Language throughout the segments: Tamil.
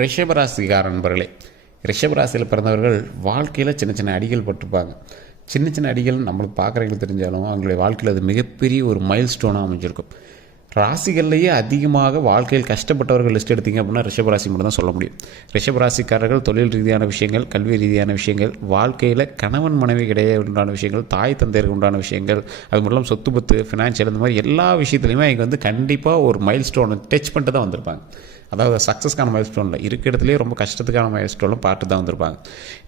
ரிஷபராசிக்கார நண்பர்களே, ரிஷபராசியில் பிறந்தவர்கள் வாழ்க்கையில் சின்ன சின்ன அடிகள் பட்டிருப்பாங்க. சின்ன சின்ன அடிகள் நம்மளுக்கு பார்க்குறவங்களுக்கு தெரிஞ்சாலும் அவங்களுடைய வாழ்க்கையில் அது மிகப்பெரிய ஒரு மைல் ஸ்டோனாக அமைஞ்சிருக்கும். ராசிகள்லேயே அதிகமாக வாழ்க்கையில் கஷ்டப்பட்டவர்கள் லிஸ்ட் எடுத்திங்க அப்படின்னா ரிஷபராசி மட்டும் தான் சொல்ல முடியும். ரிஷபராசிக்காரர்கள் தொழில் ரீதியான விஷயங்கள், கல்வி ரீதியான விஷயங்கள், வாழ்க்கையில் கணவன் மனைவி இடையே உண்டான விஷயங்கள், தாய் தந்தையருக்கு உண்டான விஷயங்கள், அது மட்டும் இல்லாமல் சொத்து பத்து, ஃபினான்ஷியல், இந்த மாதிரி எல்லா விஷயத்துலையுமே இங்கே வந்து கண்டிப்பாக ஒரு மைல் ஸ்டோனை டச் பண்ணிட்டு தான் வந்திருப்பாங்க. அதாவது சக்ஸஸ்க்கான மைல் ஸ்டோனில் இருக்கிற இடத்துலேயே ரொம்ப கஷ்டத்துக்கான மைல் ஸ்டோனில் பார்த்து தான் வந்திருப்பாங்க.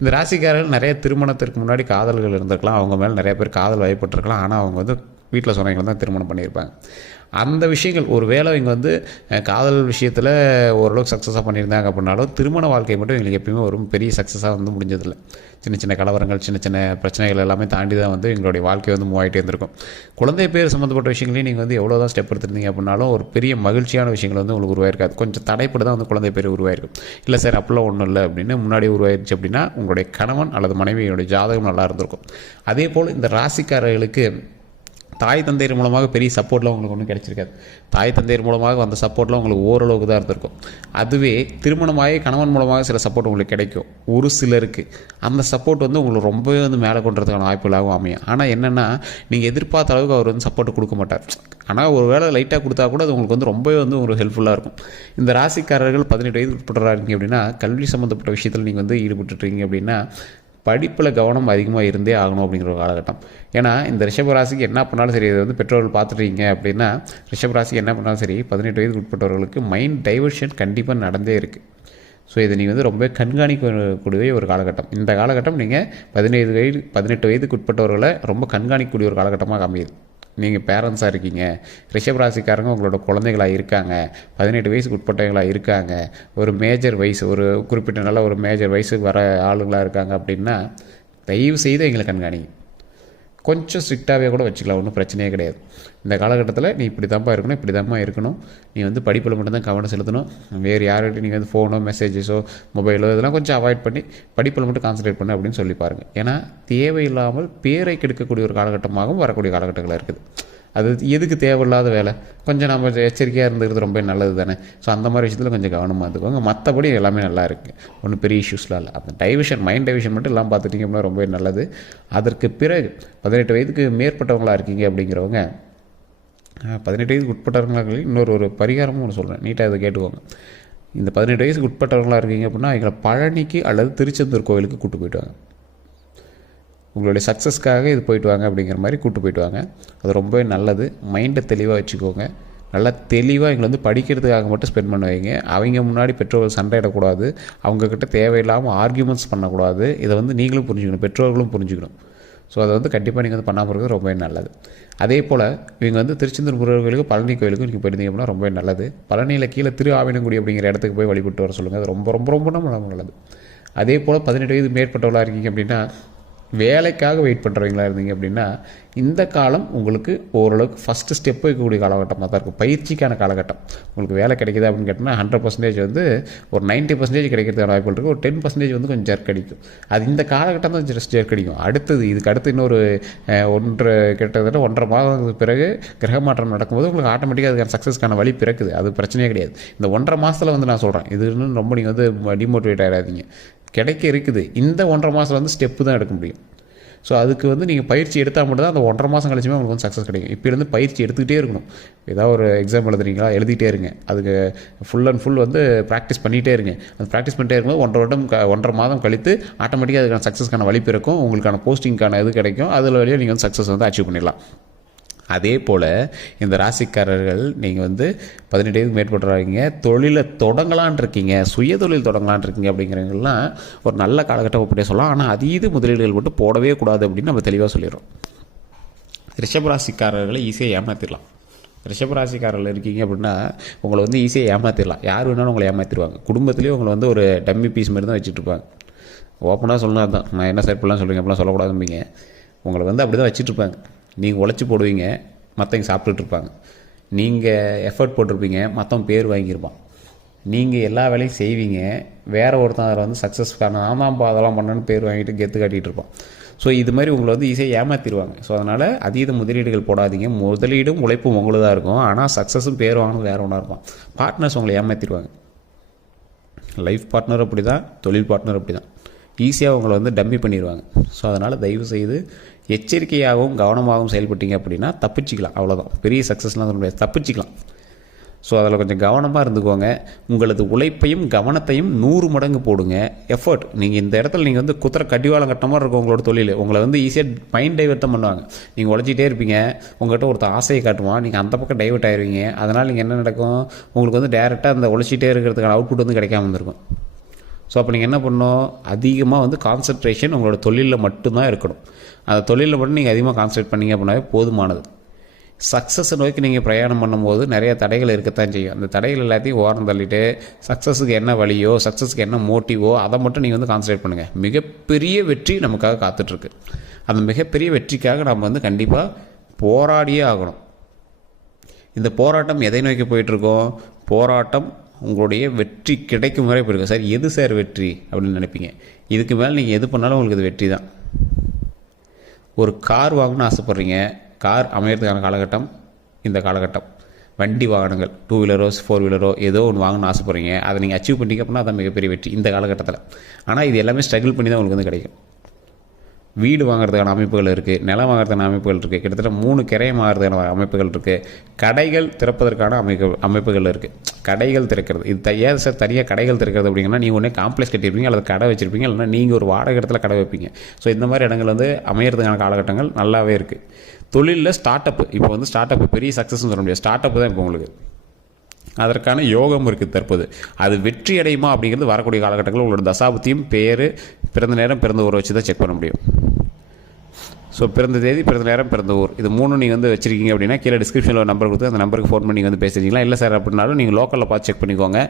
இந்த ராசிக்காரர்கள் நிறைய திருமணத்திற்கு முன்னாடி காதல்கள் இருந்திருக்கலாம், அவங்க மேலே நிறைய பேர் காதல் வயப்பட்டிருக்கலாம். ஆனால் அவங்க வந்து வீட்டில் சொன்னவங்களை தான் திருமணம் பண்ணியிருப்பாங்க. அந்த விஷயங்கள் ஒரு வேளை இங்கே வந்து காதல் விஷயத்தில் ஓரளவுக்கு சக்ஸஸாக பண்ணியிருந்தாங்க அப்படின்னாலும் திருமண வாழ்க்கை மட்டும் எங்களுக்கு எப்பயுமே ஒரு பெரிய சக்ஸஸாக வந்து முடிஞ்சதில்லை. சின்ன சின்ன கலவரங்கள், சின்ன சின்ன பிரச்சனைகள் எல்லாமே தாண்டி தான் வந்து எங்களுடைய வாழ்க்கை வந்து மூவ் ஆகிட்டே இருந்திருக்கும். குழந்தை பேர் சம்மந்தப்பட்ட விஷயங்களையும் நீங்கள் வந்து எவ்வளோ தான் ஸ்டெப் எடுத்துருந்தீங்க அப்படின்னாலும் ஒரு பெரிய மகிழ்ச்சியான விஷயங்கள் வந்து உங்களுக்கு உருவாயிருக்காது. கொஞ்சம் தடைப்பட்டு தான் வந்து குழந்தை பேர் உருவாயிருக்கும். இல்லை சார் அப்படிலாம் ஒன்றும் இல்லை அப்படின்னு முன்னாடி உருவாயிருச்சு அப்படின்னா உங்களுடைய கணவன் அல்லது மனைவியோடைய ஜாதகம் நல்லா இருந்திருக்கும். அதே போல் இந்த ராசிக்காரர்களுக்கு தாய் தந்தையர் மூலமாக பெரிய சப்போர்ட்லாம் உங்களுக்கு ஒன்றும் கிடச்சிருக்காது. தாய் தந்தையர் மூலமாக வந்த சப்போர்ட்லாம் உங்களுக்கு ஓரளவுக்கு தான் இருந்திருக்கும். அதுவே திருமணமாகி கணவன் மூலமாக சில சப்போர்ட் உங்களுக்கு கிடைக்கும். ஒரு சிலருக்கு அந்த சப்போர்ட் வந்து உங்களுக்கு ரொம்பவே வந்து மேலே கொண்டுறதுக்கான வாய்ப்புகளாகவும் அமையும். ஆனால் என்னென்னா நீங்கள் எதிர்பார்த்த அளவுக்கு அவர் வந்து சப்போர்ட் கொடுக்க மாட்டார். ஆனால் ஒரு வேளை லைட்டாக கொடுத்தா கூட அது உங்களுக்கு வந்து ரொம்பவே வந்து ஒரு ஹெல்ப்ஃபுல்லாக இருக்கும். இந்த ராசிக்காரர்கள் 18 வயது உட்படுறாங்க அப்படின்னா கல்வி சம்மந்தப்பட்ட விஷயத்தில் நீங்கள் வந்து ஈடுபட்டுருக்கீங்க அப்படின்னா படிப்பில் கவனம் அதிகமாக இருந்தே ஆகணும் அப்படிங்கிற ஒரு காலகட்டம். ஏன்னா இந்த ரிஷபராசிக்கு என்ன பண்ணாலும் சரி, இதை வந்து பெற்றோர்கள் பார்த்துட்டீங்க அப்படின்னா ரிஷபராசிக்கு என்ன பண்ணாலும் சரி 18 வயதுக்கு உட்பட்டவர்களுக்கு மைண்ட் டைவர்ஷன் கண்டிப்பாக நடந்தே இருக்குது. ஸோ இதை நீங்கள் வந்து ரொம்ப கண்காணிக்கக்கூடிய ஒரு காலகட்டம். இந்த காலகட்டம் நீங்கள் 18 வயதுக்கு உட்பட்டவர்களை ரொம்ப கண்காணிக்கக்கூடிய ஒரு காலகட்டமாக அமையுது. நீங்கள் பேரண்ட்ஸாக இருக்கீங்க, ரிஷபராசிக்காரங்க உங்களோட குழந்தைகளாக இருக்காங்க, 18 வயசுக்கு உட்பட்டவங்களாக இருக்காங்க, ஒரு மேஜர் வயசு, ஒரு குறிப்பிட்ட நல்ல ஒரு மேஜர் வயசுக்கு வர ஆளுங்களாக இருக்காங்க அப்படின்னா தயவு செய்து எங்களை கண்காணிங்க. கொஞ்சம் ஸ்ட்ரிக்டாகவே கூட வச்சுக்கலாம், ஒன்றும் பிரச்சனையே கிடையாது. இந்த காலகட்டத்தில் நீ இப்படி தான்ப்பா இருக்கணும், இப்படி தான்ப்பா இருக்கணும், நீ வந்து படிப்பில் மட்டும்தான் கவனம் செலுத்தணும், வேறு யார்கிட்டையும் நீங்கள் வந்து ஃபோனோ மெசேஜஸோ மொபைலோ இதெல்லாம் கொஞ்சம் அவாய்ட் பண்ணி படிப்பில் மட்டும் கான்சன்ட்ரேட் பண்ணு அப்படின்னு சொல்லி பாருங்கள். ஏன்னா தேவையில்லாமல் பேரை கெடுக்கக்கூடிய ஒரு காலகட்டமாகவும் வரக்கூடிய காலகட்டங்களாக இருக்குது. அது எதுக்கு தேவையில்லாத வேலை, கொஞ்சம் நம்ம எச்சரிக்கையாக இருந்துக்கிறது ரொம்ப நல்லது தானே. ஸோ அந்த மாதிரி விஷயத்தில் கொஞ்சம் கவனமாக இருந்துக்கோங்க. மற்றபடி எல்லாமே நல்லா இருக்குது, ஒன்றும் பெரிய இஷ்யூஸ்லாம் இல்லை. அந்த மைண்ட் டைவிஷன் மட்டும் எல்லாம் பார்த்துட்டிங்க அப்படின்னா ரொம்ப நல்லது. அதற்கு பிறகு 18 வயதுக்கு மேற்பட்டவங்களாக இருக்கீங்க அப்படிங்கிறவங்க 18 வயதுக்கு உட்பட்டவங்களுக்கு இன்னொரு பரிகாரமும் ஒன்று சொல்கிறேன், நீட்டாக இதை கேட்டுக்கோங்க. இந்த 18 வயசுக்கு உட்பட்டவங்களாக இருக்கீங்க அப்படின்னா எங்களை பழனிக்கு அல்லது திருச்செந்தூர் கோவிலுக்கு கூப்பிட்டு போயிட்டு வாங்க. உங்களுடைய சக்ஸஸ்க்காக இது போயிட்டு வாங்க அப்படிங்கிற மாதிரி கூப்பிட்டு போயிட்டு வாங்க. அது ரொம்பவே நல்லது. மைண்டை தெளிவாக வச்சுக்கோங்க. நல்லா தெளிவாக எங்களை வந்து படிக்கிறதுக்காக மட்டும் ஸ்பெண்ட் பண்ண வைங்க. அவங்க முன்னாடி பெற்றோர்கள் சண்டையிடக்கூடாது, அவங்கக்கிட்ட தேவையில்லாமல் ஆர்கியூமெண்ட்ஸ் பண்ணக்கூடாது. இதை வந்து நீங்களும் புரிஞ்சுக்கணும், பெற்றோர்களும் புரிஞ்சுக்கணும். ஸோ அதை வந்து கண்டிப்பாக நீங்கள் வந்து பண்ணாமல் இருக்கிறது ரொம்பவே நல்லது. அதே போல் இவங்க வந்து திருச்செந்தூர் கோயிலுக்கு பழனி கோயிலுக்கும் நீங்கள் போயிருந்தீங்க அப்படின்னா ரொம்பவே நல்லது. பழனியில் கீழே திரு ஆவினங்குடி அப்படிங்கிற இடத்துக்கு போய் வழிபட்டு வர சொல்லுங்கள். அது ரொம்ப ரொம்ப ரொம்ப ரொம்ப நல்லது. அதே போல் 18 வயது மேற்பட்டவர்களாக இருக்கீங்க அப்படின்னா வேலைக்காக வெயிட் பண்ணுறவங்களா இருந்தீங்க அப்படின்னா இந்த காலம் உங்களுக்கு ஓரளவுக்கு ஃபஸ்ட்டு ஸ்டெப் வைக்கக்கூடிய காலகட்டமாக தான் இருக்கும். பயிற்சிக்கான காலகட்டம். உங்களுக்கு வேலை கிடைக்கிது அப்படின்னு கேட்டிங்கன்னா 100% வந்து ஒரு 90% கிடைக்கிறதுக்கான வாய்ப்புகள் இருக்குது. ஒரு 10% வந்து கொஞ்சம் ஜர்க் அடிக்கும். அது இந்த காலகட்டம் தான் ஜர்க் அடிக்கும். இதுக்கு அடுத்து இன்னொரு கிட்டத்தட்ட 1.5 மாதத்துக்கு பிறகு கிரக மாற்றம் நடக்கும்போது உங்களுக்கு ஆட்டோமேட்டிக்காக அதுக்கான சக்ஸஸ்க்கான வழி பிறக்குது. அது பிரச்சனையே கிடையாது. இந்த 1.5 மாதத்தில் வந்து நான் சொல்கிறேன், இது இன்னும் ரொம்ப நீங்கள் வந்து டிமோட்டிவேட் ஆகிடாதீங்க. கிடைக்க இருக்குது. இந்த 1.5 மாதத்தில் வந்து ஸ்டெப்பு தான் எடுக்க முடியும். ஸோ அதுக்கு வந்து நீங்கள் பயிற்சி எடுத்தால் மட்டும் தான் அந்த 1.5 மாதம் கழிச்சுமே உங்களுக்கு வந்து சக்ஸஸ் கிடைக்கும். இப்போலேருந்து பயிற்சி எடுத்துக்கிட்டே இருக்கணும். ஏதாவது ஒரு எக்ஸாம் எழுதுறீங்களா, எழுதிட்டே இருங்க. அதுக்கு ஃபுல் அண்ட் ஃபுல் வந்து ப்ராக்டிஸ் பண்ணிகிட்டே இருங்க. அந்த ப்ராக்டிஸ் பண்ணிட்டே இருக்கும்போது 1.5 மாதம் கழித்து ஆட்டோமேட்டிக்காக அதுக்கான சக்ஸஸ்க்கான வழி பிறக்கும். உங்களுக்கான போஸ்டிங்கான இது கிடைக்கும். அதில் வழியாக நீங்கள் வந்து சக்ஸஸ் வந்து அச்சீவ் பண்ணிடலாம். அதே போல் இந்த ராசிக்காரர்கள் நீங்கள் வந்து 18 வயதுக்கு மேற்பட்டுறாங்க, தொழிலை தொடங்கலான் இருக்கீங்க, சுயதொழில் தொடங்கலான் இருக்கீங்க அப்படிங்கிறவங்கலாம் ஒரு நல்ல காலகட்டம் அப்படியே சொல்லலாம். ஆனால் அதீத முதலீடுகள் மட்டும் போடவே கூடாது அப்படின்னு நம்ம தெளிவாக சொல்லிடுறோம். ரிஷபராசிக்காரர்களை ஈஸியாக ஏமாற்றிடலாம். ரிஷபராசிக்காரர்கள் இருக்கீங்க அப்படின்னா உங்களை வந்து ஈஸியாக ஏமாற்றிடலாம். யார் வேணாலும் உங்களை ஏமாற்றிடுவாங்க. குடும்பத்துலேயே உங்களை வந்து ஒரு டம்மி பீஸ் மாதிரி தான் வச்சுட்ருப்பாங்க. ஓப்பனாக சொல்லணும் தான், நான் என்ன சார் இப்படிலாம் சொல்கிறீங்க, அப்படிலாம் சொல்லக்கூடாதும்பீங்க. உங்களை வந்து அப்படி தான் வச்சுட்ருப்பாங்க. நீங்கள் உழைச்சி போடுவீங்க, மற்றவங்க சாப்பிட்டுட்ருப்பாங்க. நீங்கள் எஃபர்ட் போட்டிருப்பீங்க, மற்றவங்க பேர் வாங்கியிருப்பான். நீங்கள் எல்லா வேலையும் செய்வீங்க, வேறு ஒருத்தன் அதில் வந்து சக்ஸஸ்க்கான ஆமாம்பா அதெல்லாம் பண்ணணுன்னு பேர் வாங்கிட்டு கெத்து காட்டிகிட்டு இருப்பான். ஸோ இது மாதிரி உங்களை வந்து ஈஸியாக ஏமாற்றிடுவாங்க. ஸோ அதனால் அதீத முதலீடுகள் போடாதீங்க. முதலீடும் உழைப்பும் உங்களுக்கு தான் இருக்கும். ஆனால் சக்ஸஸும் பேர் வாங்கணும் வேறு ஒன்றா இருக்கும். பார்ட்னர்ஸ் உங்களை ஏமாற்றிடுவாங்க. லைஃப் பார்ட்னர் அப்படி தான், தொழில் பார்ட்னர் அப்படி தான். ஈஸியாக அவங்கள வந்து டம்மி பண்ணிடுவாங்க. ஸோ அதனால் தயவுசெய்து எச்சரிக்கையாகவும் கவனமாகவும் செயல்பட்டீங்க அப்படின்னா தப்பிச்சிக்கலாம். அவ்வளோதான், பெரிய சக்ஸஸ்லாம் சொல்ல முடியாது, தப்பிச்சிக்கலாம். ஸோ அதில் கொஞ்சம் கவனமாக இருந்துக்கோங்க. உங்களது உழைப்பையும் கவனத்தையும் 100 மடங்கு போடுங்க. எஃபர்ட், நீங்கள் இந்த இடத்துல நீங்கள் வந்து குத்துற கடிவாளம் கட்ட மாதிரி இருக்கும் உங்களோட தொழில். உங்களை வந்து ஈஸியாக மைண்ட் டைவர்ட் தான் பண்ணுவாங்க. நீங்கள் உழைச்சிட்டே இருப்பீங்க, உங்கள்கிட்ட ஒருத்தர் ஆசையை காட்டுவான், நீங்கள் அந்த பக்கம் டைவர்ட் ஆயிடுவீங்க. அதனால் நீங்கள் என்ன நடக்கும், உங்களுக்கு வந்து டேரெக்டாக அந்த உழைச்சிட்டே இருக்கிறதுக்கான அவுட்புட் வந்து கிடைக்காம இருந்திருக்கும். ஸோ அப்போ நீங்கள் என்ன பண்ணணும், அதிகமாக வந்து கான்சன்ட்ரேஷன் உங்களோட தொழிலில் மட்டும்தான் இருக்கணும். அந்த தொழிலில் மட்டும் நீங்கள் அதிகமாக கான்சன்ட்ரேட் பண்ணிங்க அப்படின்னாவே போதுமானது. சக்ஸஸை நோக்கி நீங்கள் பிரயாணம் பண்ணும்போது நிறைய தடைகள் இருக்கத்தான் செய்யும். அந்த தடைகள் எல்லாத்தையும் ஓரம் தள்ளிட்டு சக்ஸஸுக்கு என்ன வழியோ, சக்ஸஸுக்கு என்ன மோட்டிவோ அதை மட்டும் நீங்கள் வந்து கான்சன்ட்ரேட் பண்ணுங்கள். மிகப்பெரிய வெற்றி நமக்காக காத்துட்ருக்கு. அந்த மிகப்பெரிய வெற்றிக்காக நம்ம வந்து கண்டிப்பாக போராடியே ஆகணும். இந்த போராட்டம் எதை நோக்கி போயிட்டுருக்கோம், போராட்டம் உங்களுடைய வெற்றி கிடைக்கும் வரை போயிருக்கும். சார் எது சார் வெற்றி அப்படின்னு நினைப்பீங்க. இதுக்கு மேலே நீங்கள் எது பண்ணாலும் உங்களுக்கு இது வெற்றி தான். ஒரு கார் வாங்கணும்னு ஆசைப்பட்றீங்க, கார் அமையறதுக்கான காலகட்டம் இந்த காலகட்டம். வண்டி வாகனங்கள் 2 வீலரோ 4 வீலரோ ஏதோ ஒன்று வாங்கணும்னு ஆசைப்பட்றீங்க, அதை நீங்கள் அச்சீவ் பண்ணிக்க அப்படின்னா அதான் மிகப்பெரிய வெற்றி இந்த காலகட்டத்தில். ஆனால் இது எல்லாமே ஸ்ட்ரகிள் பண்ணி தான் உங்களுக்கு வந்து கிடைக்கும். வீடு வாங்குறதுக்கான அமைப்புகள் இருக்குது, நிலம் வாங்குறதுக்கான அமைப்புகள் இருக்குது, கிட்டத்தட்ட 3 கிரையம் வாங்குறதுக்கான அமைப்புகள் இருக்குது, கடைகள் திறப்பதற்கான அமைப்புகள் இருக்குது. கடைகள் திறக்கிறது, இது ஏன் சார் தனியாக கடைகள் திறக்கிறது அப்படிங்கன்னா, நீங்கள் ஒன்றே காம்ப்ளெக்ஸ் கட்டியிருப்பீங்க அல்லது கடை வச்சுருப்பீங்க, இல்லைனா நீங்கள் ஒரு வாடகை இடத்துல கடை வைப்பீங்க. ஸோ இந்த மாதிரி இடங்கள் வந்து அமையறதுக்கான காலகட்டங்கள் நல்லாவே இருக்குது. தொழிலில் ஸ்டார்ட் அப், இப்போ வந்து ஸ்டார்ட் அப் பெரிய சக்ஸஸ்ன்னு சொல்ல முடியாது, ஸ்டார்ட் அப் தான் இப்போ உங்களுக்கு. அதற்கான யோகம் இருக்குது தற்போது. அது வெற்றி அடையுமா அப்படிங்கிறது வரக்கூடிய காலகட்டங்களில் உங்களோட தசாபத்தியும் பேர், பிறந்த நேரம், பிறந்த ஊரை வச்சு தான் செக் பண்ண முடியும். ஸோ பிறந்த தேதி, பிறந்த நேரம், பிறந்த ஊர், இது 3 நீங்கள் வந்து வச்சுருக்கீங்க அப்படின்னா கீழே டிஸ்கிரிப்ஷனில் ஒரு நம்பர் கொடுத்து அந்த நம்பருக்கு ஃபோன் பண்ணி வந்து பேசுகிறீங்களா, இல்லை சார் அப்படின்னாலும் நீங்கள் லோக்கலில் பார்த்து செக் பண்ணிக்கோங்க.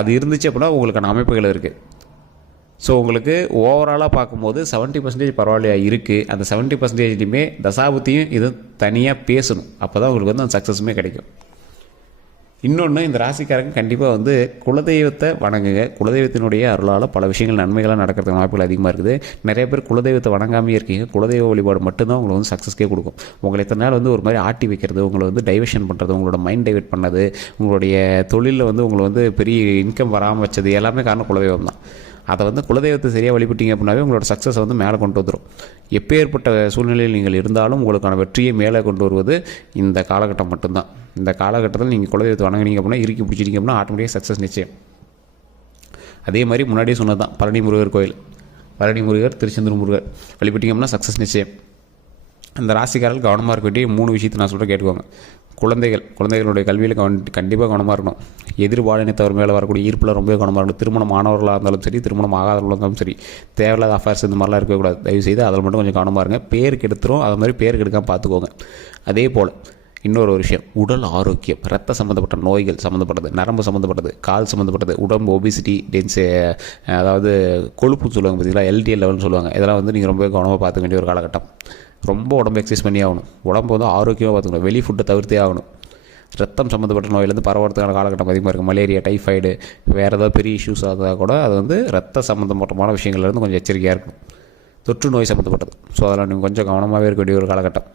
அது இருந்துச்சு அப்படின்னா உங்களுக்கான அமைப்புகள் இருக்குது. ஸோ உங்களுக்கு ஓவராலாக பார்க்கும்போது 70% பரவாயில்லையா இருக்குது. அந்த 70%லையுமே தசாபத்தியும் இது தனியாக பேசணும். அப்போ தான் உங்களுக்கு வந்து அந்த சக்ஸஸுமே கிடைக்கும். இன்னொன்று, இந்த ராசிக்காரங்க கண்டிப்பாக வந்து குலதெய்வத்தை வணங்குங்க. குலதெய்வத்தினுடைய அருளால் பல விஷயங்கள் நன்மைகளாக நடக்கிறதுக்கு வாய்ப்புகள் அதிகமாக இருக்குது. நிறைய பேர் குலதெய்வத்தை வணங்காமே இருக்கீங்க. குலதெய்வ வழிபாடு மட்டும்தான் உங்களை வந்து சக்ஸஸ்க்கே கொடுக்கும். உங்களை இத்தனை நாள் வந்து ஒரு மாதிரி ஆட்டி வைக்கிறது, உங்களை வந்து டைவர்ஷன் பண்ணுறது, உங்களோட மைண்ட் டைவர்ட் பண்ணது, உங்களுடைய தொழிலில் வந்து உங்களை வந்து பெரிய இன்கம் வராமல் வச்சது எல்லாமே காரணம் குலதெய்வம் தான். அதை வந்து குலதெய்வத்தை சரியாக வழிபட்டீங்க அப்படின்னாவே உங்களோட சக்ஸஸை வந்து மேலே கொண்டு வந்துடும். எப்பேற்பட்ட சூழ்நிலையில் நீங்கள் இருந்தாலும் உங்களுக்கான வெற்றியை மேலே கொண்டு வருவது இந்த காலகட்டம் மட்டும்தான். இந்த காலகட்டத்தில் நீங்கள் குலதெய்வத்தை வணங்குனீங்க அப்படின்னா, இறுக்கி பிடிச்சிட்டிங்க அப்படின்னா ஆட்டோமேட்டிக்காக சக்ஸஸ் நிச்சயம். அதே மாதிரி முன்னாடியே சொன்னது தான், பழனி முருகர் கோயில், பழனி முருகர், திருச்செந்தூர் முருகர் வழிபட்டீங்க அப்படின்னா சக்ஸஸ் நிச்சயம். அந்த ராசிக்காரர்கள் கவனமாக இருக்க வேண்டிய 3 விஷயத்தை நான் சொல்கிறேன், கேட்டுக்கோங்க. குழந்தைகளுடைய கல்வியில் கண்டிப்பாக கவனமாக இருக்கணும். எதிர்பாலினத்தவர் மேலே வரக்கூடிய ஈர்ப்பில் ரொம்ப கவனமாக இருக்கணும். திருமணம் ஆனவர்களாக இருந்தாலும் சரி, திருமணம் ஆகாதவர்களாக இருந்தாலும் சரி, தேவையில்லாத அஃபேர்ஸ் இந்த மாதிரிலாம் இருக்கக்கூடாது. தயவுசெய்து அதில் மட்டும் கொஞ்சம் கவனமாக இருங்க. பேருக்கு எடுத்துரும், அது மாதிரி பேருக்கு எடுக்காமல் பார்த்துக்கோங்க. அதே போல் இன்னொரு விஷயம், உடல் ஆரோக்கியம், ரத்த சம்மந்தப்பட்ட நோய்கள் சம்மந்தப்பட்டது, நரம்பு சம்மந்தப்பட்டது, கால் சம்மந்தப்பட்டது, உடம்பு ஒபிசிட்டி, அதாவது கொழுப்புன்னு சொல்லுவாங்க பார்த்தீங்களா, எல்டிஎல் லெவல்னு சொல்லுவாங்க. இதெல்லாம் வந்து நீங்கள் ரொம்ப கவனமாக பார்த்துக்க வேண்டிய ஒரு காலகட்டம். ரொம்ப உடம்பு எக்ஸசைஸ் பண்ணி ஆகணும். உடம்பு வந்து ஆரோக்கியமாக பார்த்துக்கணும். வெளி ஃபுட்டை தவிர்த்தே ஆகணும். ரத்தம் சம்மந்தப்பட்ட நோயிலேருந்து பரவறதுக்கான காலகட்டம் அதிகமாக இருக்குது. மலேரியா, டைஃபாய்டு, வேறு ஏதாவது பெரிய இஷ்யூஸ் ஆகுதா கூட அது வந்து ரத்த சம்மந்தப்பட்டமான விஷயங்கள்லேருந்து கொஞ்சம் எச்சரிக்கையாக இருக்கணும். தொற்று நோய் சம்மந்தப்பட்டது. ஸோ அதெல்லாம் நீங்கள் கொஞ்சம் கவனமாகவே இருக்க வேண்டிய ஒரு காலகட்டம்.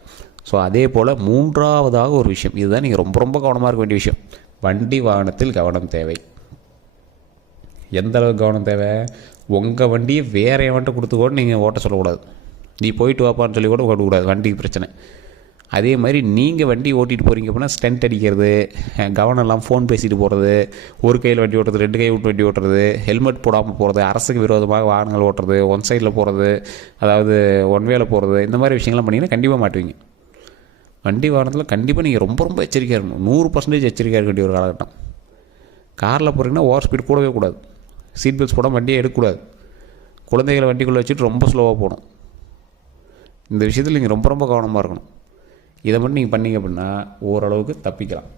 ஸோ அதே போல் 3ஆவதாக ஒரு விஷயம், இதுதான் நீங்கள் ரொம்ப ரொம்ப கவனமாக இருக்க வேண்டிய விஷயம். வண்டி வாகனத்தில் கவனம் தேவை. எந்த அளவுக்கு கவனம் தேவை, உங்கள் வண்டியை வேற எவன்ட்ட கொடுத்து கூட நீங்கள் ஓட்ட சொல்லக்கூடாது. நீ போயிட்டு வாப்பான்னு சொல்லி கூட ஓட்டக்கூடாது, வண்டிக்கு பிரச்சனை. அதே மாதிரி நீங்கள் வண்டி ஓட்டிகிட்டு போகிறீங்க அப்படின்னா ஸ்டண்ட் அடிக்கிறது, கவனம் எல்லாம் ஃபோன் பேசிட்டு போகிறது, ஒரு கையில் வண்டி ஓட்டுறது, 2 கை விட்டு வண்டி ஓட்டுறது, ஹெல்மெட் போடாமல் போகிறது, அரசுக்கு விரோதமாக வாகனங்கள் ஓட்டுறது, ஒன் சைடில் போகிறது, அதாவது ஒன் வேல போகிறது, இந்த மாதிரி விஷயங்கள்லாம் பண்ணிங்கன்னா கண்டிப்பாக மாட்டுவீங்க. வண்டி வாகனத்தில் கண்டிப்பாக நீங்கள் ரொம்ப ரொம்ப எச்சரிக்கையாக இருக்கணும். 100% எச்சரிக்கையாக இருக்க வேண்டிய ஒரு காலகட்டம். காரில் போகிறீங்கன்னா ஓவர் ஸ்பீட் கூடவே கூடாது. சீட் பெல்ட்ஸ் போடாமல் வண்டியை எடுக்கக்கூடாது. குழந்தைகளை வண்டிக்குள்ளே வச்சுட்டு ரொம்ப ஸ்லோவாக போகணும். இந்த விஷயத்தில் நீங்கள் ரொம்ப ரொம்ப கவனமாக இருக்கணும். இதை மட்டும் நீங்கள் பண்ணிங்க அப்படின்னா ஓரளவுக்கு தப்பிக்கலாம்.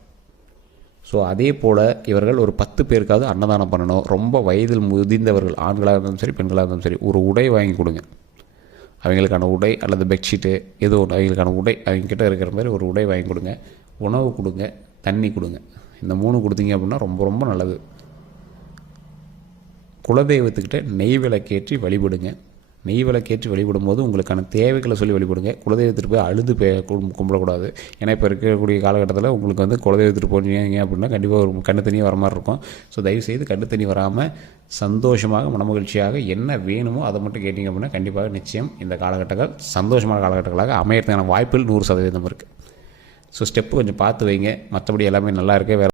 ஸோ அதே போல் இவர்கள் ஒரு 10 பேருக்காவது அன்னதானம் பண்ணணும். ரொம்ப வயதில் முதிர்ந்தவர்கள், ஆண்களாக இருந்தாலும் சரி, பெண்களாக இருந்தாலும் சரி, ஒரு உடை வாங்கி கொடுங்க. அவங்களுக்கான உடை அல்லது பெட்ஷீட்டு ஏதோ ஒன்று, அவங்களுக்கான உடை அவங்கக்கிட்ட இருக்கிற மாதிரி ஒரு உடை வாங்கி கொடுங்க. உணவு கொடுங்க, தண்ணி கொடுங்க. இந்த 3 கொடுத்தீங்க அப்படின்னா ரொம்ப ரொம்ப நல்லது. குலதெய்வத்துக்கிட்ட நெய் விளக்கேற்றி வழிபடுங்க. நெய் விளக்கேற்றி வழிபடும்போது உங்களுக்கான தேவைகளை சொல்லி வழிபடுங்க. குலதெய்வத்திற்கு போய் அழுது கும்பிடக்கூடாது. ஏன்னா இப்போ இருக்கக்கூடிய காலகட்டத்தில் உங்களுக்கு வந்து குலதெய்வத்திற்கு போனீங்க அப்படின்னா கண்டிப்பாக ஒரு கண்ணு தண்ணி வர மாதிரி இருக்கும். ஸோ தயவுசெய்து கண்ணு தண்ணி வராமல் சந்தோஷமாக மனமகிழ்ச்சியாக என்ன வேணுமோ அதை மட்டும் கேட்டிங்க அப்படின்னா கண்டிப்பாக நிச்சயம் இந்த காலகட்டங்கள் சந்தோஷமான காலகட்டங்களாக அமையறதுக்கான வாய்ப்புகள் 100% இருக்குது. ஸோ ஸ்டெப்பு கொஞ்சம் பார்த்து வைங்க. மற்றபடி எல்லாமே நல்லா இருக்குது.